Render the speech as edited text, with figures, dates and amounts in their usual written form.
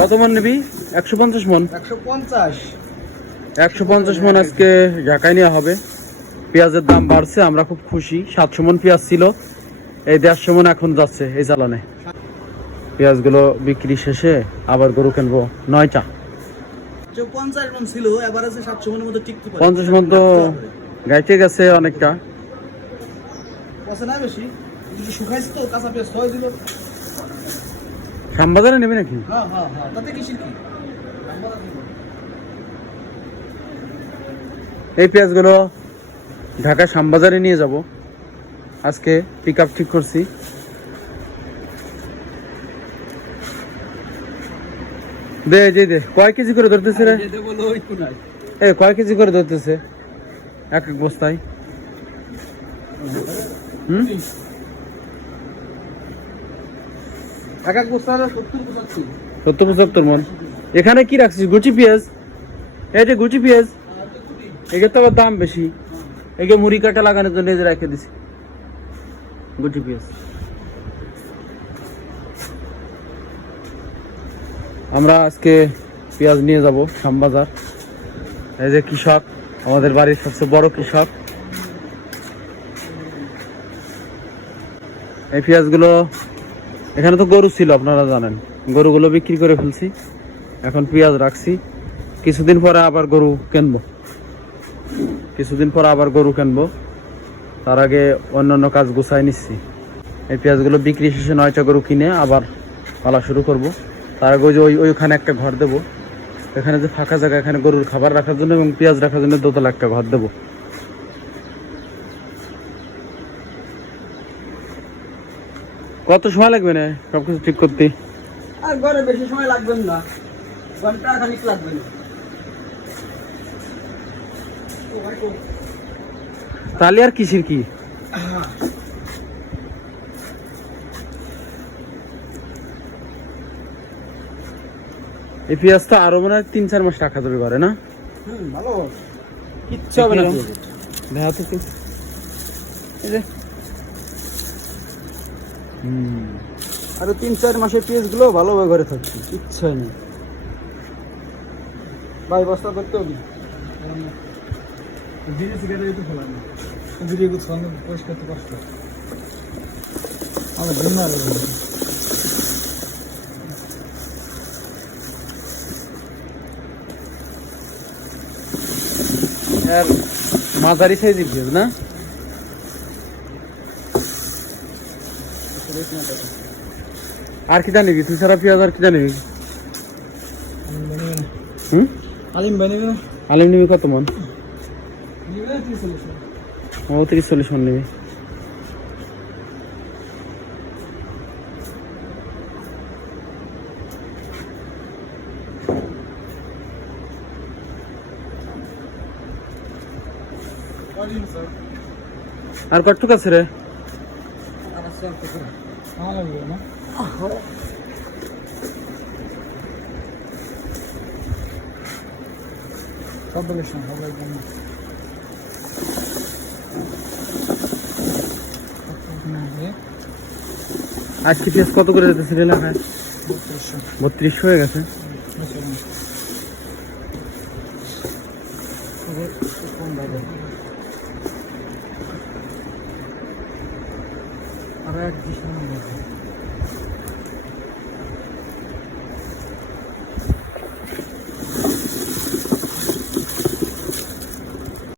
কত মন নিবি? 150 মন। 150 মন আজকে ঢাকায় নেওয়া হবে। পেঁয়াজের দাম বাড়ছে, আমরা খুব খুশি। 700 মন পেঁয়াজ ছিল, এই 150 মন এখন যাচ্ছে এই চালানে। পেঁয়াজগুলো বিক্রি শেষে আবার গরু কিনবো 9টা। 50 মন ছিল, এভারেজে 700 মনের মতো টিকতে পারে। 50 মন তো গাইতে গেছে অনেকটা। পয়সা না বেশি, কিছু শুকাইছে তো কাঁচা পেঁয়াজ হয় দিল। শ্যামবাজারে নেবে নাকি? হ্যাঁ হ্যাঁ হ্যাঁ, তাতে কিসের কি? এই পেঁয়াজগুলো ঢাকা শ্যামবাজারে নিয়ে যাব। আজকে পিক আপ ঠিক করছি। দে দে কয় কেজি করে ধরতেছে রে? কয় কেজি করে ধরতেছে এক এক বস্তায়? এক এক বস্তা 70-75। 70-75 মন। এখানে কি রাখছিস? গুচি পেঁয়াজ? এই যে গুচি পেঁয়াজ, এগুলো তো আবার দাম বেশি। এগুলো মুড়ি কাটা লাগানোর জন্য এই যে রেখে দিছি গুচি পেঁয়াজ। আমরা আজকে পেঁয়াজ নিয়ে যাব শ্যামবাজার। এই যে কৃষক, আমাদের বাড়ির সবচেয়ে বড় কৃষক। এই পেঁয়াজগুলো, এখানে তো গরু ছিল আপনারা জানেন, গরুগুলো বিক্রি করে ফেলছি, এখন পেঁয়াজ রাখছি। কিছুদিন পরে আবার গরু কিনবো, তার আগে অন্যান্য কাজ গুছাই নিচ্ছি। এই পেঁয়াজগুলো বিক্রি শেষে 9টা গরু কিনে আবার পালা শুরু করব। তার আগে ওইখানে একটা ঘর দেবো, এখানে যে ফাঁকা জায়গা, এখানে গরুর খাবার রাখার জন্য এবং পেঁয়াজ রাখার জন্য দোতলা একটা ঘর দেবো। কত সময় লাগবে না সবকিছু ঠিক করতে? আর ঘরে বেশি সময় লাগবে না, ঘন্টা খানিক লাগবে না। তাহলে আর কিসের কি? এই পেঁয়াজটা আরো মনে হয় 3-4 মাস রাখা যাবে ঘরে, না? ভালো, কিচ্ছু হবে না। দেখা তো এই যে আরো 3-4 মাসের পেঁয়াজ গুলো ভালোভাবে ঘরে থাকছে, কিচ্ছু হয় না ভাই। বস্তা করতে হবে পরিষ্কার তো কষ্ট আমার জন্য। আর মাঝারি সাইজের পেঁয়াজ না? আর কি জানিবি তুই সারা পেঁয়াজ? আর কি জানিবি? আলিম নিবি কত মন? 30-40 মন নিবি। আর কতটুকু আছে রে? আজকে পেঁয়াজ কত করে যেতেছে এলাকায়? 3200 হয়ে গেছে। আর 1 ডিশ